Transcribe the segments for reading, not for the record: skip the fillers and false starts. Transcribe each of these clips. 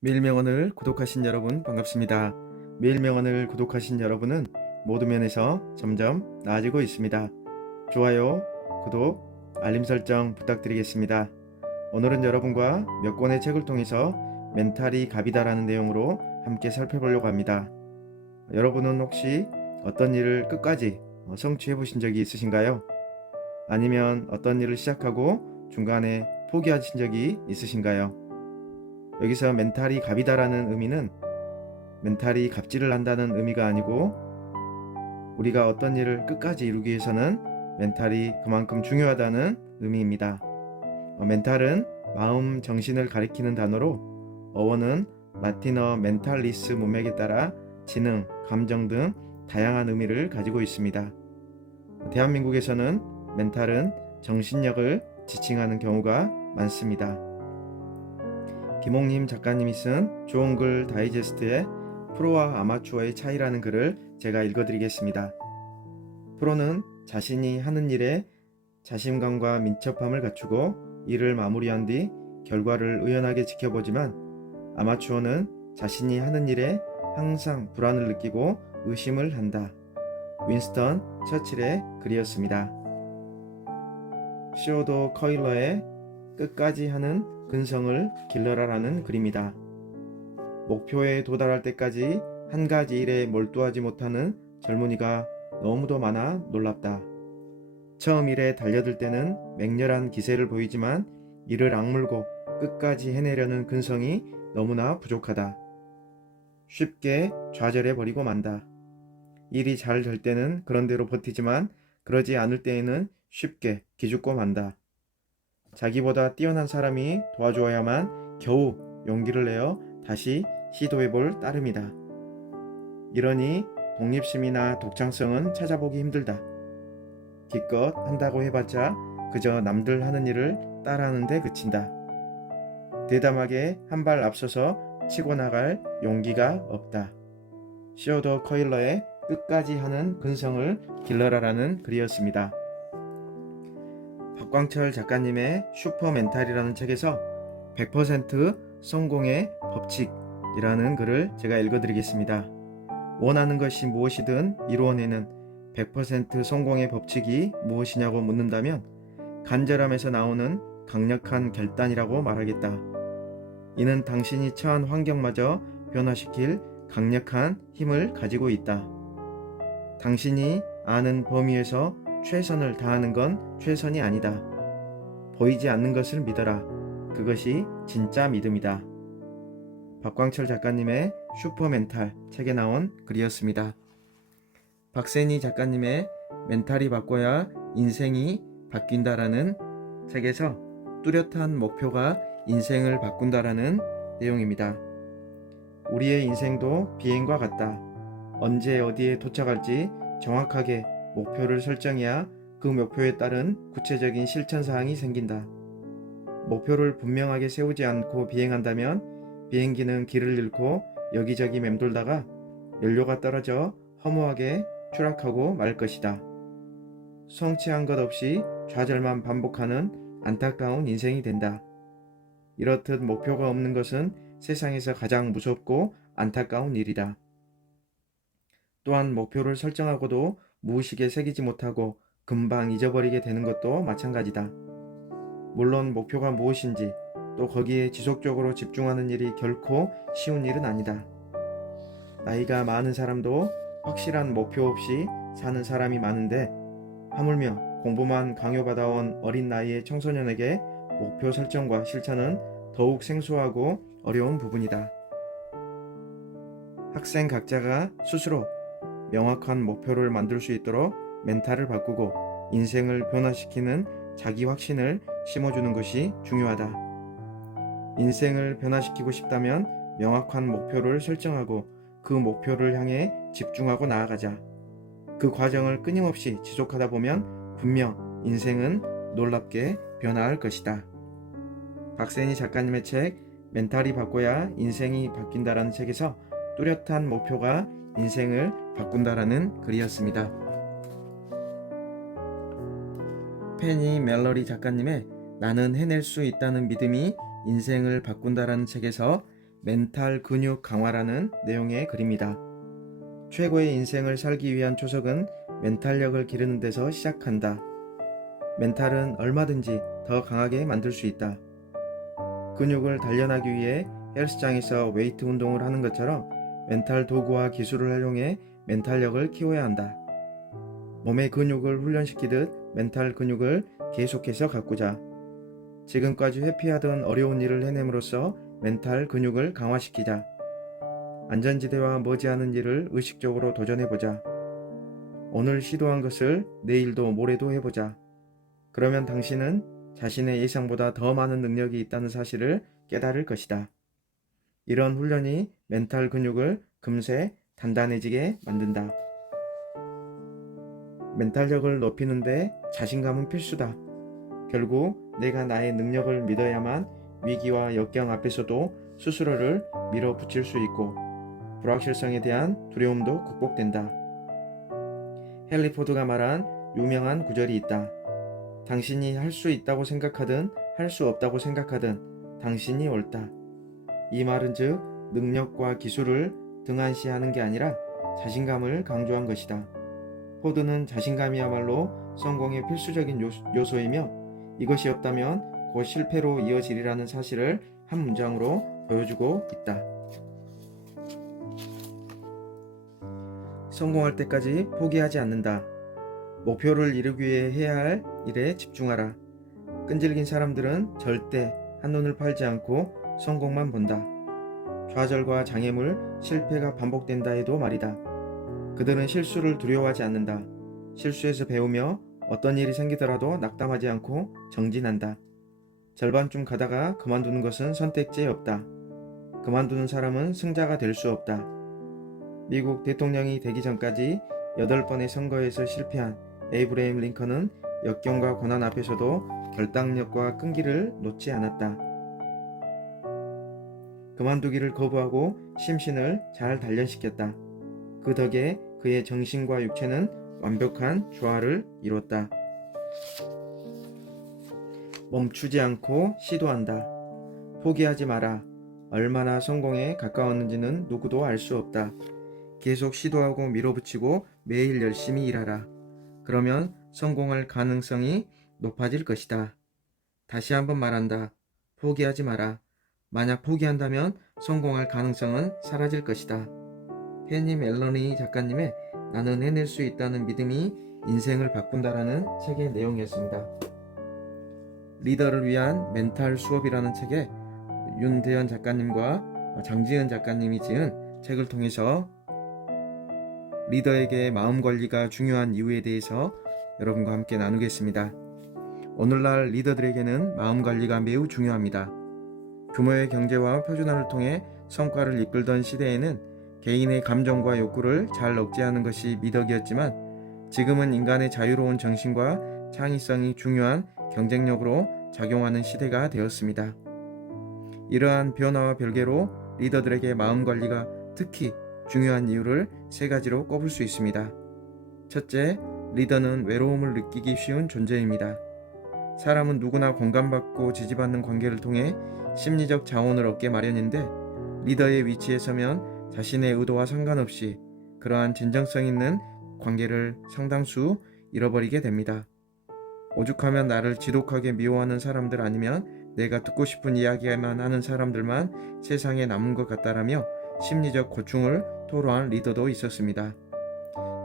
매일명언을 구독하신 여러분 반갑습니다. 매일명언을 구독하신 여러분은 모든 면에서 점점 나아지고 있습니다. 좋아요, 구독, 알림 설정 부탁드리겠습니다. 오늘은 여러분과 몇 권의 책을 통해서 멘탈이 갑이다라는 내용으로 함께 살펴보려고 합니다. 여러분은 혹시 어떤 일을 끝까지 성취해 보신 적이 있으신가요? 아니면 어떤 일을 시작하고 중간에 포기하신 적이 있으신가요? 여기서 멘탈이 갑이다라는 의미는 멘탈이 갑질을 한다는 의미가 아니고, 우리가 어떤 일을 끝까지 이루기 위해서는 멘탈이 그만큼 중요하다는 의미입니다. 멘탈은 마음, 정신을 가리키는 단어로 어원은 라틴어 멘탈리스 문맥에 따라 지능, 감정 등 다양한 의미를 가지고 있습니다. 대한민국에서는 멘탈은 정신력을 지칭하는 경우가 많습니다. 김홍님 작가님이 쓴 좋은 글 다이제스트의 프로와 아마추어의 차이라는 글을 제가 읽어드리겠습니다. 프로는 자신이 하는 일에 자신감과 민첩함을 갖추고 일을 마무리한 뒤 결과를 의연하게 지켜보지만, 아마추어는 자신이 하는 일에 항상 불안을 느끼고 의심을 한다. 윈스턴 처칠의 글이었습니다. 시오도 커일러의 끝까지 하는 근성을 길러라라는 글입니다. 목표에 도달할 때까지 한 가지 일에 몰두하지 못하는 젊은이가 너무도 많아 놀랍다. 처음 일에 달려들 때는 맹렬한 기세를 보이지만 이를 악물고 끝까지 해내려는 근성이 너무나 부족하다. 쉽게 좌절해 버리고 만다. 일이 잘 될 때는 그런대로 버티지만 그러지 않을 때에는 쉽게 기죽고 만다. 자기보다 뛰어난 사람이 도와주어야만 겨우 용기를 내어 다시 시도해볼 따름이다. 이러니 독립심이나 독창성은 찾아보기 힘들다. 기껏 한다고 해봤자 그저 남들 하는 일을 따라하는 데 그친다. 대담하게 한 발 앞서서 치고 나갈 용기가 없다. 시어더 커일러의 끝까지 하는 근성을 길러라라는 글이었습니다. 박광철 작가님의 슈퍼멘탈이라는 책에서 100% 성공의 법칙이라는 글을 제가 읽어드리겠습니다. 원하는 것이 무엇이든 이루어내는 100% 성공의 법칙이 무엇이냐고 묻는다면 간절함에서 나오는 강력한 결단이라고 말하겠다. 이는 당신이 처한 환경마저 변화시킬 강력한 힘을 가지고 있다. 당신이 아는 범위에서 최선을 다하는 건 최선이 아니다. 보이지 않는 것을 믿어라. 그것이 진짜 믿음이다. 박광철 작가님의 슈퍼멘탈 책에 나온 글이었습니다. 박세니 작가님의 멘탈이 바꿔야 인생이 바뀐다라는 책에서 뚜렷한 목표가 인생을 바꾼다라는 내용입니다. 우리의 인생도 비행과 같다. 언제 어디에 도착할지 정확하게 목표를 설정해야 그 목표에 따른 구체적인 실천 사항이 생긴다. 목표를 분명하게 세우지 않고 비행한다면 비행기는 길을 잃고 여기저기 맴돌다가 연료가 떨어져 허무하게 추락하고 말 것이다. 성취한 것 없이 좌절만 반복하는 안타까운 인생이 된다. 이렇듯 목표가 없는 것은 세상에서 가장 무섭고 안타까운 일이다. 또한 목표를 설정하고도 무의식에 새기지 못하고 금방 잊어버리게 되는 것도 마찬가지다. 물론 목표가 무엇인지 또 거기에 지속적으로 집중하는 일이 결코 쉬운 일은 아니다. 나이가 많은 사람도 확실한 목표 없이 사는 사람이 많은데, 하물며 공부만 강요받아온 어린 나이의 청소년에게 목표 설정과 실천은 더욱 생소하고 어려운 부분이다. 학생 각자가 스스로 명확한 목표를 만들 수 있도록 멘탈을 바꾸고 인생을 변화시키는 자기 확신을 심어주는 것이 중요하다. 인생을 변화시키고 싶다면 명확한 목표를 설정하고 그 목표를 향해 집중하고 나아가자. 그 과정을 끊임없이 지속하다 보면 분명 인생은 놀랍게 변화할 것이다. 박세니 작가님의 책 멘탈이 바꿔야 인생이 바뀐다라는 책에서 뚜렷한 목표가 인생을 바꾼다라는 글이었습니다. 페니 멜러리 작가님의 나는 해낼 수 있다는 믿음이 인생을 바꾼다라는 책에서 멘탈 근육 강화라는 내용의 글입니다. 최고의 인생을 살기 위한 초석은 멘탈력을 기르는 데서 시작한다. 멘탈은 얼마든지 더 강하게 만들 수 있다. 근육을 단련하기 위해 헬스장에서 웨이트 운동을 하는 것처럼 멘탈 도구와 기술을 활용해 멘탈력을 키워야 한다. 몸의 근육을 훈련시키듯 멘탈 근육을 계속해서 가꾸자. 지금까지 회피하던 어려운 일을 해냄으로써 멘탈 근육을 강화시키자. 안전지대와 머지않은 일을 의식적으로 도전해보자. 오늘 시도한 것을 내일도 모레도 해보자. 그러면 당신은 자신의 예상보다 더 많은 능력이 있다는 사실을 깨달을 것이다. 이런 훈련이 멘탈 근육을 금세 단단해지게 만든다. 멘탈력을 높이는데 자신감은 필수다. 결국 내가 나의 능력을 믿어야만 위기와 역경 앞에서도 스스로를 밀어붙일 수 있고 불확실성에 대한 두려움도 극복된다. 헨리 포드가 말한 유명한 구절이 있다. 당신이 할 수 있다고 생각하든 할 수 없다고 생각하든 당신이 옳다. 이 말은 즉 능력과 기술을 등한시하는 게 아니라 자신감을 강조한 것이다. 포드는 자신감이야말로 성공의 필수적인 요소이며 이것이 없다면 곧 실패로 이어지리라는 사실을 한 문장으로 보여주고 있다. 성공할 때까지 포기하지 않는다. 목표를 이루기 위해 해야 할 일에 집중하라. 끈질긴 사람들은 절대 한눈을 팔지 않고 성공만 본다. 좌절과 장애물, 실패가 반복된다 해도 말이다. 그들은 실수를 두려워하지 않는다. 실수에서 배우며 어떤 일이 생기더라도 낙담하지 않고 정진한다. 절반쯤 가다가 그만두는 것은 선택지에 없다. 그만두는 사람은 승자가 될 수 없다. 미국 대통령이 되기 전까지 8번의 선거에서 실패한 에이브레임 링컨은 역경과 고난 앞에서도 결단력과 끈기를 놓지 않았다. 그만두기를 거부하고 심신을 잘 단련시켰다. 그 덕에 그의 정신과 육체는 완벽한 조화를 이뤘다. 멈추지 않고 시도한다. 포기하지 마라. 얼마나 성공에 가까웠는지는 누구도 알 수 없다. 계속 시도하고 밀어붙이고 매일 열심히 일하라. 그러면 성공할 가능성이 높아질 것이다. 다시 한번 말한다. 포기하지 마라. 만약 포기한다면 성공할 가능성은 사라질 것이다. 페니 멜로니 작가님의 나는 해낼 수 있다는 믿음이 인생을 바꾼다라는 책의 내용이었습니다. 리더를 위한 멘탈 수업이라는 책에 윤대현 작가님과 장지은 작가님이 지은 책을 통해서 리더에게 마음 관리가 중요한 이유에 대해서 여러분과 함께 나누겠습니다. 오늘날 리더들에게는 마음 관리가 매우 중요합니다. 규모의 경제와 표준화를 통해 성과를 이끌던 시대에는 개인의 감정과 욕구를 잘 억제하는 것이 미덕이었지만 지금은 인간의 자유로운 정신과 창의성이 중요한 경쟁력으로 작용하는 시대가 되었습니다. 이러한 변화와 별개로 리더들에게 마음 관리가 특히 중요한 이유를 3가지로 꼽을 수 있습니다. 첫째, 리더는 외로움을 느끼기 쉬운 존재입니다. 사람은 누구나 공감받고 지지받는 관계를 통해 심리적 자원을 얻게 마련인데 리더의 위치에 서면 자신의 의도와 상관없이 그러한 진정성 있는 관계를 상당수 잃어버리게 됩니다. 오죽하면 나를 지독하게 미워하는 사람들 아니면 내가 듣고 싶은 이야기만 하는 사람들만 세상에 남은 것 같다라며 심리적 고충을 토로한 리더도 있었습니다.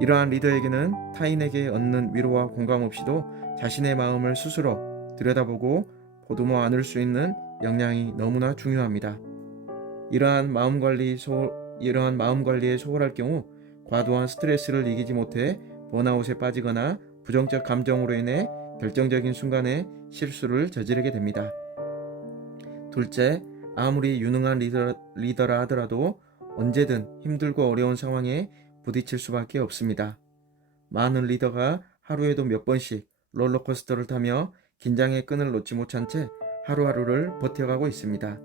이러한 리더에게는 타인에게 얻는 위로와 공감 없이도 자신의 마음을 스스로 들여다보고 보듬어 안을 수 있는 역량이 너무나 중요합니다. 이러한 마음 관리에 소홀할 경우 과도한 스트레스를 이기지 못해 번아웃에 빠지거나 부정적 감정으로 인해 결정적인 순간에 실수를 저지르게 됩니다. 둘째, 아무리 유능한 리더라 하더라도 언제든 힘들고 어려운 상황에 부딪힐 수밖에 없습니다. 많은 리더가 하루에도 몇 번씩 롤러코스터를 타며 긴장의 끈을 놓지 못한 채 하루하루를 버텨가고 있습니다.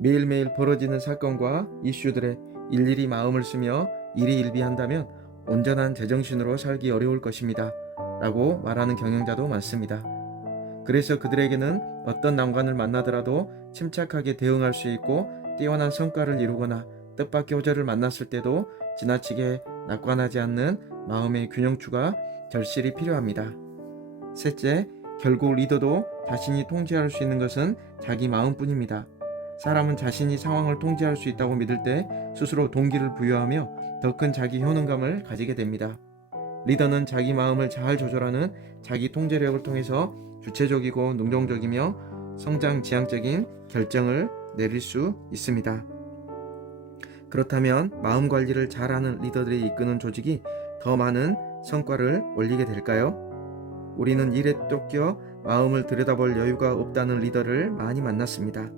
매일매일 벌어지는 사건과 이슈들에 일일이 마음을 쓰며 일희일비한다면 온전한 제정신으로 살기 어려울 것입니다. 라고 말하는 경영자도 많습니다. 그래서 그들에게는 어떤 난관을 만나더라도 침착하게 대응할 수 있고 뛰어난 성과를 이루거나 뜻밖의 호재를 만났을 때도 지나치게 낙관하지 않는 마음의 균형추가 절실히 필요합니다. 셋째, 결국 리더도 자신이 통제할 수 있는 것은 자기 마음뿐입니다. 사람은 자신이 상황을 통제할 수 있다고 믿을 때 스스로 동기를 부여하며 더 큰 자기 효능감을 가지게 됩니다. 리더는 자기 마음을 잘 조절하는 자기 통제력을 통해서 주체적이고 능동적이며 성장 지향적인 결정을 내릴 수 있습니다. 그렇다면 마음 관리를 잘하는 리더들이 이끄는 조직이 더 많은 성과를 올리게 될까요? 우리는 일에 쫓겨 마음을 들여다볼 여유가 없다는 리더를 많이 만났습니다.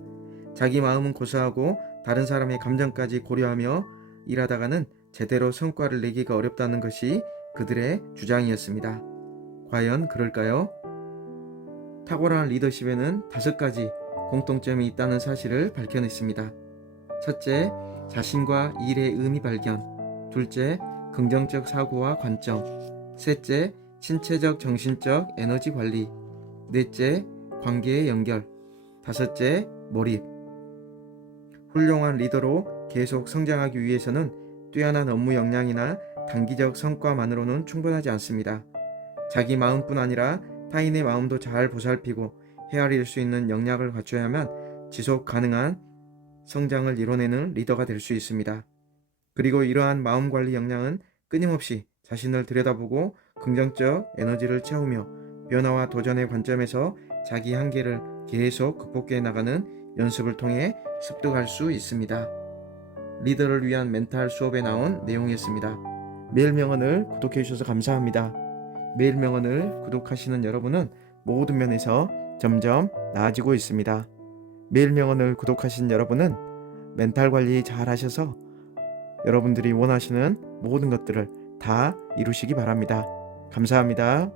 자기 마음은 고사하고 다른 사람의 감정까지 고려하며 일하다가는 제대로 성과를 내기가 어렵다는 것이 그들의 주장이었습니다. 과연 그럴까요? 탁월한 리더십에는 5가지 공통점이 있다는 사실을 밝혀냈습니다. 첫째, 자신과 일의 의미 발견. 둘째, 긍정적 사고와 관점. 셋째, 신체적 정신적 에너지 관리. 넷째, 관계의 연결. 다섯째, 몰입. 훌륭한 리더로 계속 성장하기 위해서는 뛰어난 업무 역량이나 단기적 성과만으로는 충분하지 않습니다. 자기 마음뿐 아니라 타인의 마음도 잘 보살피고 헤아릴 수 있는 역량을 갖춰야만 지속 가능한 성장을 이뤄내는 리더가 될 수 있습니다. 그리고 이러한 마음 관리 역량은 끊임없이 자신을 들여다보고 긍정적 에너지를 채우며 변화와 도전의 관점에서 자기 한계를 계속 극복해 나가는 연습을 통해 습득할 수 있습니다. 리더를 위한 멘탈 수업에 나온 내용이었습니다. 매일명언을 구독해 주셔서 감사합니다. 매일명언을 구독하시는 여러분은 모든 면에서 점점 나아지고 있습니다. 매일명언을 구독하신 여러분은 멘탈 관리 잘 하셔서 여러분들이 원하시는 모든 것들을 다 이루시기 바랍니다. 감사합니다.